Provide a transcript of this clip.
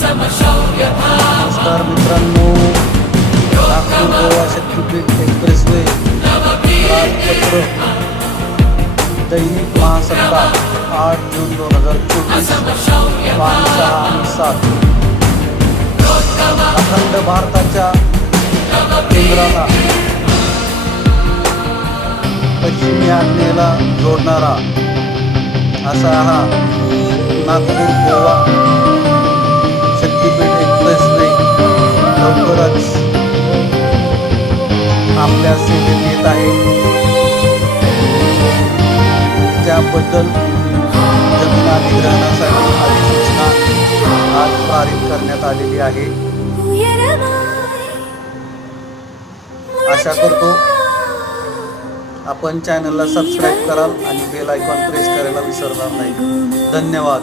नमस्कार मित्रांनो. नागपूर गोवा शक्तीपीठ एक्सप्रेसवे? राजपत्र दैनिक महासत्ता आठ जून दोन हजार चोवीस. पाच सहा आणि सात अखंड भारताच्या केंद्राला पश्चिमी आग्नेला जोडणारा असा हा नागपूर गोवा आपल्या सेवेत येत आहे. त्याबद्दल जमीन अधिग्रहणासाठी अधिसूचना आज पारित करण्यात आलेली आहे. आशा करतो आपण चॅनलला सबस्क्राईब कराल आणि बेल आयकॉन प्रेस करायला विसरणार नाही. धन्यवाद.